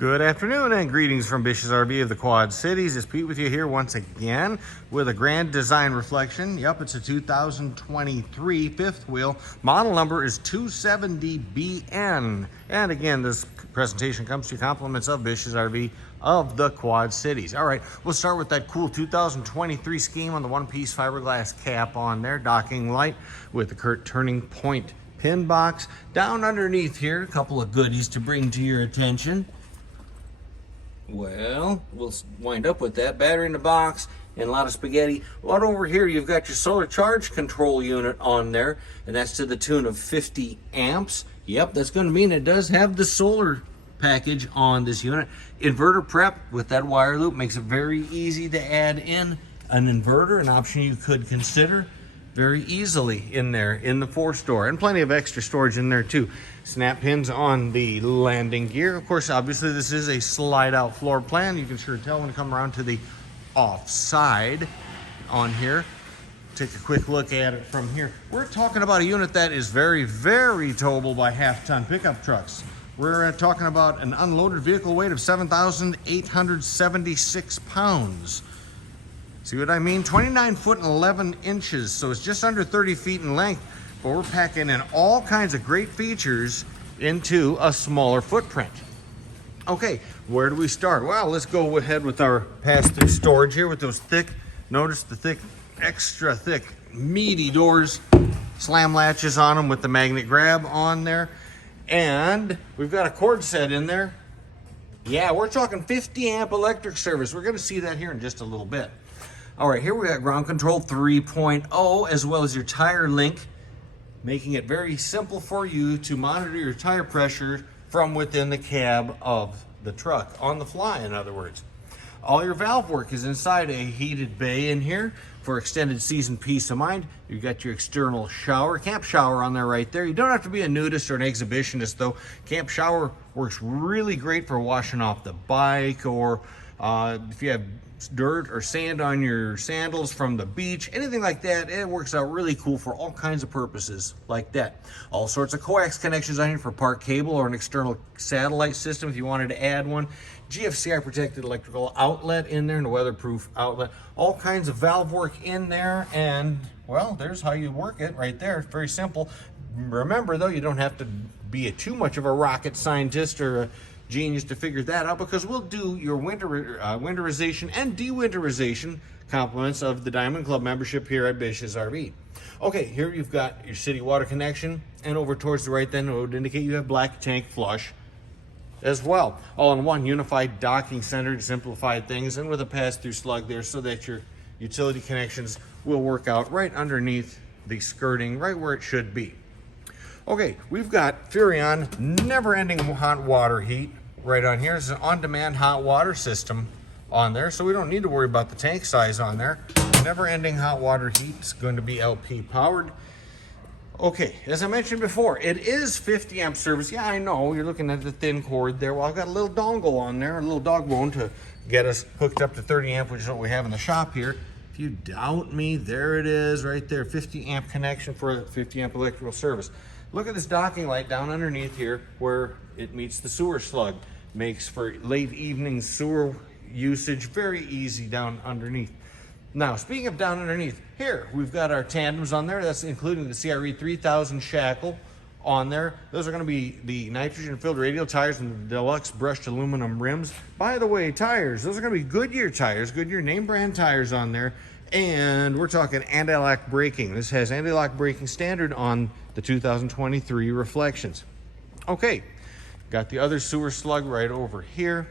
Good afternoon and greetings from Bish's RV of the Quad Cities. It's Pete with you here once again with a Grand Design Reflection. Yep, it's a 2023 fifth wheel. Model number is 270BN. And again, this presentation comes to compliments of Bish's RV of the Quad Cities. All right, we'll start with that cool 2023 scheme on the one-piece fiberglass cap on there, docking light with the Kurt turning point pin box. Down underneath here, a couple of goodies to bring to your attention. Well, we'll wind up with that. Battery in the box and a lot of spaghetti. Right over here, you've got your solar charge control unit on there, and that's to the tune of 50 amps. Yep, that's going to mean it does have the solar package on this unit. Inverter prep with that wire loop makes it very easy to add in an inverter, an option you could consider very easily in there in the 4-store, and plenty of extra storage in there too. Snap pins on the landing gear. Of course, obviously this is a slide out floor plan. You can sure tell when you come around to the off side on here. Take a quick look at it from here. We're talking about a unit that is very, very towable by half-ton pickup trucks. We're talking about an unloaded vehicle weight of 7,876 pounds. See what I mean? 29 foot and 11 inches, so it's just under 30 feet in length, but we're packing in all kinds of great features into a smaller footprint. Okay, where do we start? Well, let's go ahead with our pass-through storage here with those thick, notice the thick, extra thick, meaty doors, slam latches on them with the magnet grab on there, and we've got a cord set in there. Yeah, we're talking 50 amp electric service. We're gonna see that here in just a little bit. All right, here we got ground control 3.0 as well as your tire link, making it very simple for you to monitor your tire pressure from within the cab of the truck, on the fly, in other words. All your valve work is inside a heated bay in here for extended season peace of mind. You've got your external shower, camp shower on there right there. You don't have to be a nudist or an exhibitionist though. Camp shower works really great for washing off the bike, or if you have dirt or sand on your sandals from the beach, anything like that. It works out really cool for all kinds of purposes like that. All sorts of coax connections on here for park cable or an external satellite system if you wanted to add one. GFCI protected electrical outlet in there and a weatherproof outlet. All kinds of valve work in there, and well, there's how you work it right there. It's very simple. Remember though, you don't have to be too much of a rocket scientist or a genius to figure that out, because we'll do your winterization and de-winterization compliments of the Diamond Club membership here at Bish's RV. Okay, here you've got your city water connection, and over towards the right then it would indicate you have black tank flush as well. All in one unified docking center to simplify things, and with a pass-through slug there so that your utility connections will work out right underneath the skirting, right where it should be. Okay, we've got Furrion never-ending hot water heat right on here. It's an on-demand hot water system on there, so we don't need to worry about the tank size on there. Never-ending hot water heat. It's going to be LP powered. Okay, as I mentioned before, it is 50 amp service. Yeah, I know, you're looking at the thin cord there. Well, I've got a little dongle on there, a little dog bone to get us hooked up to 30 amp, which is what we have in the shop here. If you doubt me, there it is right there, 50 amp connection for a 50 amp electrical service. Look at this docking light down underneath here where it meets the sewer slug. Makes for late evening sewer usage very easy down underneath. Now, speaking of down underneath, here we've got our tandems on there. That's including the CRE 3000 shackle on there. Those are going to be the nitrogen-filled radial tires and the deluxe brushed aluminum rims. By the way, tires, those are going to be Goodyear tires, Goodyear name brand tires on there. And we're talking anti-lock braking. This has anti-lock braking standard on the 2023 Reflections. Okay, got the other sewer slug right over here.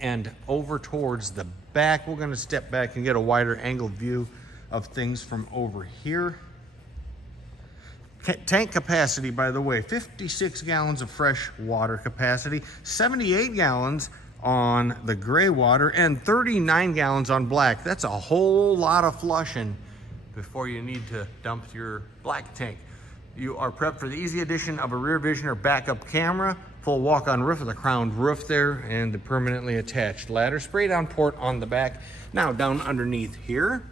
And over towards the back, we're going to step back and get a wider angle view of things from over here. Tank capacity, by the way, 56 gallons of fresh water capacity, 78 gallons on the gray water, and 39 gallons on black. That's a whole lot of flushing before you need to dump your black tank. You are prepped for the easy addition of a rear vision or backup camera, full walk-on roof with a crowned roof there, and the permanently attached ladder, spray down port on the back. Now down underneath here,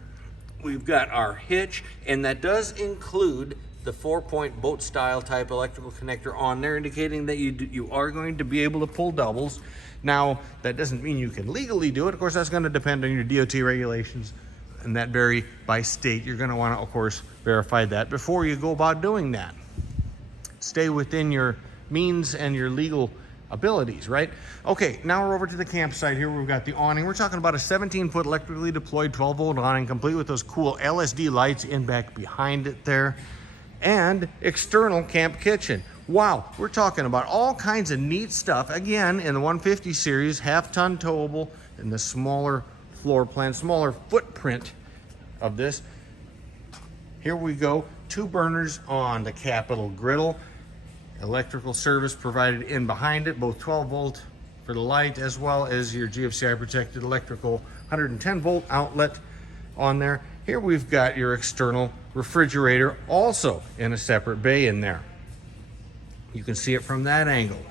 we've got our hitch, and that does include the 4-point boat style type electrical connector on there, indicating that you are going to be able to pull doubles. Now, that doesn't mean you can legally do it. Of course, that's going to depend on your DOT regulations, and that vary by state. You're going to want to, of course, verify that before you go about doing that. Stay within your means and your legal abilities, right? Okay, now we're over to the campsite here. We've got the awning. We're talking about a 17-foot electrically deployed 12-volt awning, complete with those cool LSD lights in back behind it there, and external camp kitchen. Wow, we're talking about all kinds of neat stuff. Again, in the 150 series, half-ton towable, and the smaller floor plan, smaller footprint of this. Here we go. 2 burners on the capital griddle. Electrical service provided in behind it, both 12 volt for the light as well as your GFCI protected electrical 110 volt outlet on there. Here we've got your external refrigerator also in a separate bay in there. You can see it from that angle.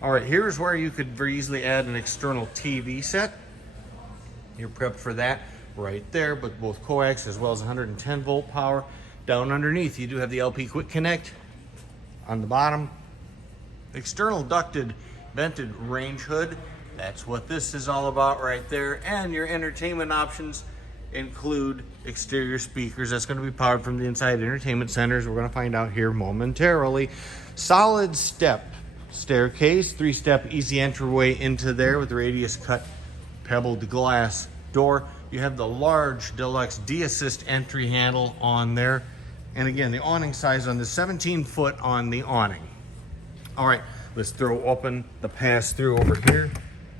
All right, here's where you could very easily add an external TV set. You're prepped for that right there, but both coax as well as 110 volt power. Down underneath, you do have the LP Quick Connect. On the bottom, external ducted vented range hood. That's what this is all about right there. And your entertainment options include exterior speakers. That's going to be powered from the inside entertainment centers. We're going to find out here momentarily. Solid step staircase, 3-step easy entryway into there with the radius cut pebbled glass door. You have the large deluxe D-assist entry handle on there. And again, the awning size on the 17-foot on the awning. All right, let's throw open the pass-through over here.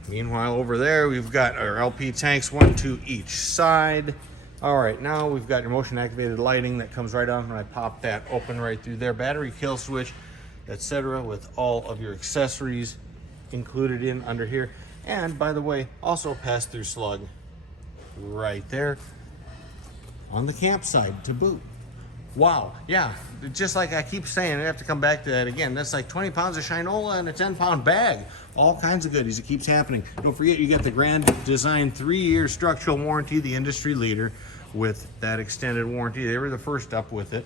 Meanwhile, over there, we've got our LP tanks, 1 to each side. All right, now we've got your motion-activated lighting that comes right on when I pop that open right through there. Battery kill switch, etc., with all of your accessories included in under here. And, by the way, also pass-through slug right there on the campsite to boot. Wow, yeah, just like I keep saying, I have to come back to that again. That's like 20 pounds of Shinola in a 10-pound bag. All kinds of goodies. It keeps happening. Don't forget, you get the Grand Design 3-year structural warranty, the industry leader, with that extended warranty. They were the first up with it.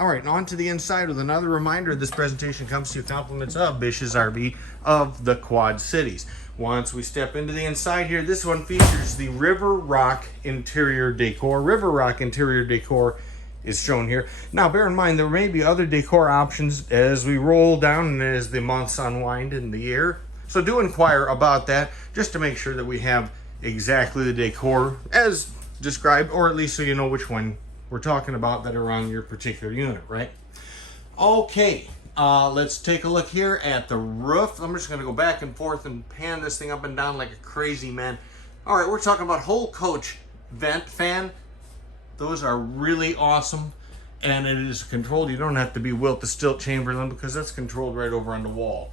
All right, and on to the inside with another reminder. This presentation comes to you compliments of Bish's RV of the Quad Cities. Once we step into the inside here, this one features the River Rock interior decor. River Rock interior decor is shown here. Now, bear in mind, there may be other decor options as we roll down and as the months unwind in the year. So do inquire about that just to make sure that we have exactly the decor as described, or at least so you know which one we're talking about that are on your particular unit, right? Okay, let's take a look here at the roof. I'm just going to go back and forth and pan this thing up and down like a crazy man. All right, we're talking about whole coach vent fan. Those are really awesome, and it is controlled. You don't have to be Wilt to Stilt Chamberlain because that's controlled right over on the wall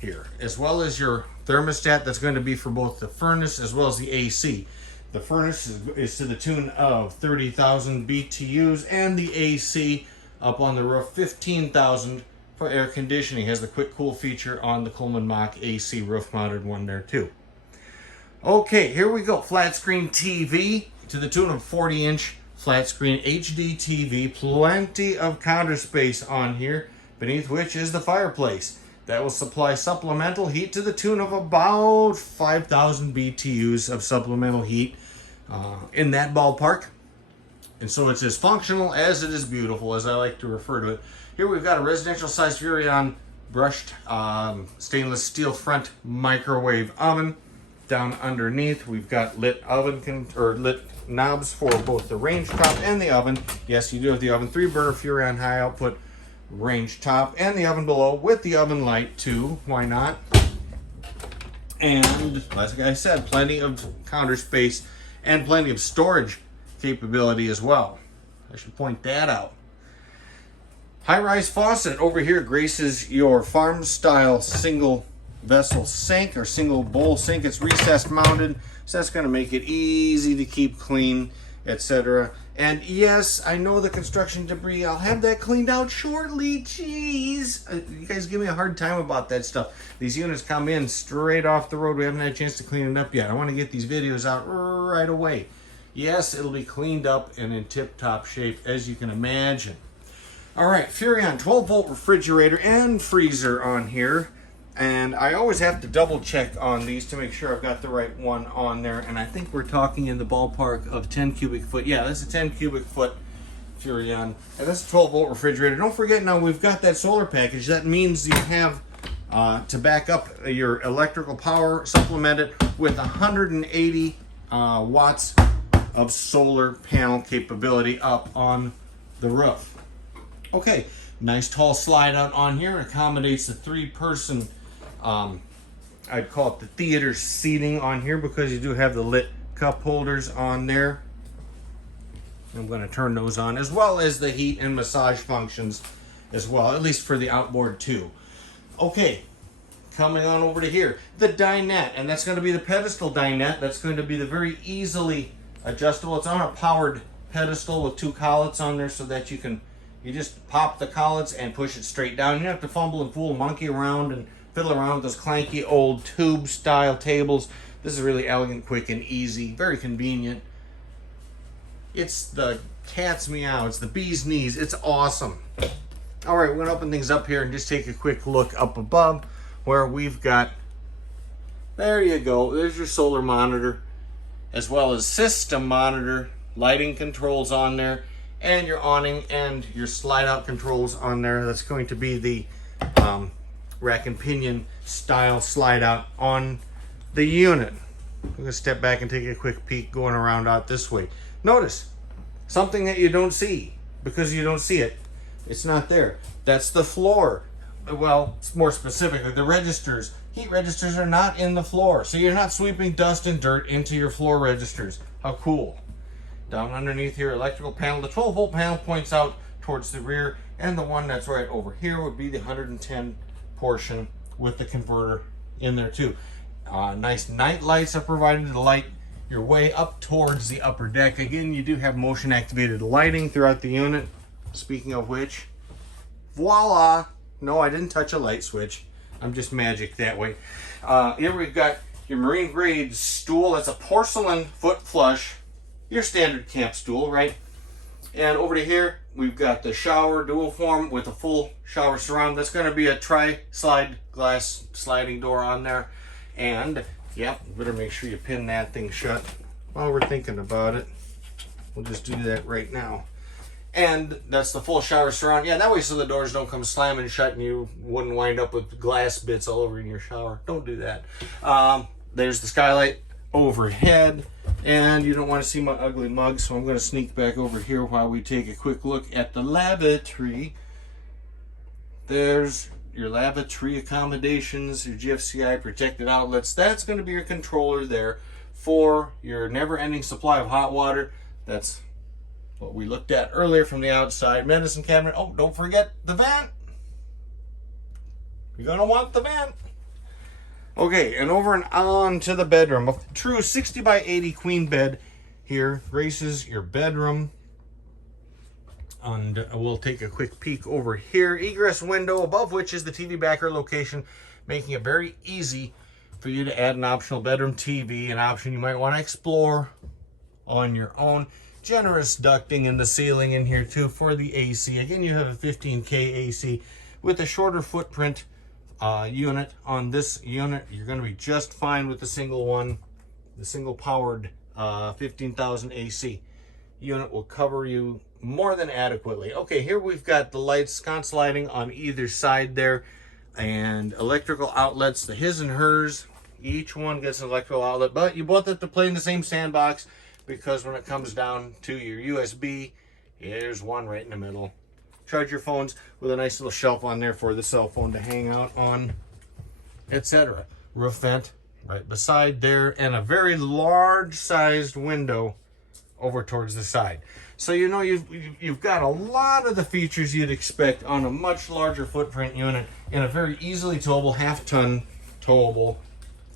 here, as well as your thermostat that's going to be for both the furnace as well as the AC. The furnace is to the tune of 30,000 BTUs, and the AC up on the roof, 15,000 for air conditioning. Has the quick cool feature on the Coleman Mach AC roof mounted one there too. Okay, here we go. Flat screen TV to the tune of 40-inch flat screen HD TV, plenty of counter space on here, beneath which is the fireplace. That will supply supplemental heat to the tune of about 5,000 BTUs of supplemental heat in that ballpark. And so it's as functional as it is beautiful, as I like to refer to it. Here we've got a residential size Furrion brushed stainless steel front microwave oven. Down underneath, we've got lit lit knobs for both the range top and the oven. Yes, you do have the oven. 3-burner Furrion high output range top, and the oven below with the oven light too. Why not? And like I said, plenty of counter space and plenty of storage capability as well. I should point that out. High-rise faucet over here graces your farm style single vessel sink or single bowl sink. It's recessed mounted, so that's going to make it easy to keep clean, etc. And yes, I know the construction debris. I'll have that cleaned out shortly. Jeez, you guys give me a hard time about that stuff. These units come in straight off the road. We haven't had a chance to clean it up yet. I want to get these videos out right away. Yes, it'll be cleaned up and in tip-top shape, as you can imagine. All right, Furrion 12-volt refrigerator and freezer on here. And I always have to double check on these to make sure I've got the right one on there. And I think we're talking in the ballpark of 10 cubic foot. Yeah, that's a 10 cubic foot Furrion. And that's a 12-volt refrigerator. Don't forget now we've got that solar package. That means you have to back up your electrical power, supplement it with 180 watts of solar panel capability up on the roof. Okay, nice tall slide out on here. Accommodates the 3-person, I'd call it the theater seating on here, because you do have the lit cup holders on there. I'm going to turn those on, as well as the heat and massage functions as well, at least for the outboard too. Okay, coming on over to here, the dinette, and that's going to be the pedestal dinette. That's going to be the very easily adjustable. It's on a powered pedestal with 2 collets on there, so that you just pop the collets and push it straight down. You don't have to fumble and fool, monkey around and fiddle around with those clanky old tube style tables. This is really elegant, quick, and easy, very convenient. It's the cat's meow, it's the bee's knees, it's awesome. All right, we're going to open things up here and just take a quick look up above where we've got, there you go, there's your solar monitor, as well as system monitor, lighting controls on there, and your awning and your slide out controls on there. That's going to be the rack and pinion style slide out on the unit. I'm going to step back and take a quick peek going around out this way. Notice something that you don't see because you don't see it. It's not there. That's the floor. Well, it's more specifically the registers. Heat registers are not in the floor, so you're not sweeping dust and dirt into your floor registers. How cool. Down underneath here, electrical panel. The 12-volt panel points out towards the rear, and the one that's right over here would be the 110 portion with the converter in there too. Nice night lights are provided to light your way up towards the upper deck. Again, you do have motion activated lighting throughout the unit. Speaking of which, voila! No, I didn't touch a light switch. I'm just magic that way. Here we've got your marine grade stool. That's a porcelain foot flush. Your standard camp stool, right? And over to here, we've got the shower dual form with a full shower surround. That's going to be a tri-slide glass sliding door on there. And, yep, better make sure you pin that thing shut while we're thinking about it. We'll just do that right now. And that's the full shower surround. Yeah, that way so the doors don't come slamming shut and you wouldn't wind up with glass bits all over in your shower. Don't do that. There's the skylight overhead. And you don't want to see my ugly mug, so I'm going to sneak back over here while we take a quick look at the lavatory. There's your lavatory accommodations, your GFCI protected outlets. That's going to be your controller there for your never-ending supply of hot water. That's what we looked at earlier from the outside. Medicine cabinet. Oh, don't forget the vent. You're going to want the vent. Okay, and over and on to the bedroom. A true 60 by 80 queen bed here graces your bedroom. And we'll take a quick peek over here. Egress window, above which is the TV backer location, making it very easy for you to add an optional bedroom TV, an option you might want to explore on your own. Generous ducting in the ceiling in here too for the AC. Again, you have a 15K AC with a shorter footprint unit on this unit. You're going to be just fine with the single one. The single powered 15,000 AC unit will cover you more than adequately. Okay, here we've got the lights, sconce lighting on either side there, and electrical outlets, the his and hers. Each one gets an electrical outlet, but you both have to play in the same sandbox, because when it comes down to your USB, there's one right in the middle. Charge your phones with a nice little shelf on there for the cell phone to hang out on, etc. Roof vent right beside there, and a very large sized window over towards the side. So you know you've got a lot of the features you'd expect on a much larger footprint unit in a very easily towable, half-ton towable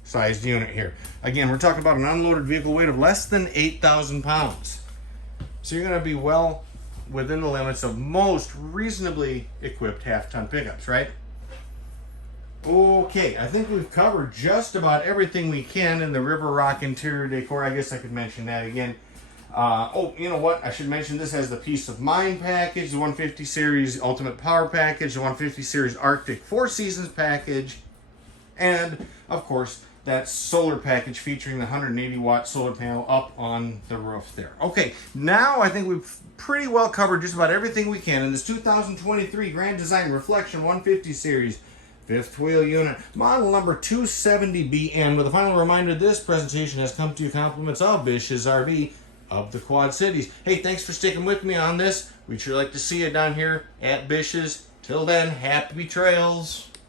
sized unit here. Again, we're talking about an unloaded vehicle weight of less than 8,000 pounds. So you're going to be well within the limits of most reasonably equipped half-ton pickups, right? Okay, I think we've covered just about everything we can in the River Rock interior decor. I guess I could mention that again. Oh, you know what? I should mention this has the Peace of Mind package, the 150 series Ultimate Power package, the 150 series Arctic 4 Seasons package, and of course that solar package featuring the 180 watt solar panel up on the roof there. Okay, now I think we've pretty well covered just about everything we can in this 2023 Grand Design Reflection 150 series fifth wheel unit, model number 270BN. With a final reminder, this presentation has come to you compliments of Bish's RV of the Quad Cities. Hey, thanks for sticking with me on this. We'd sure like to see you down here at Bish's. Till then, happy trails.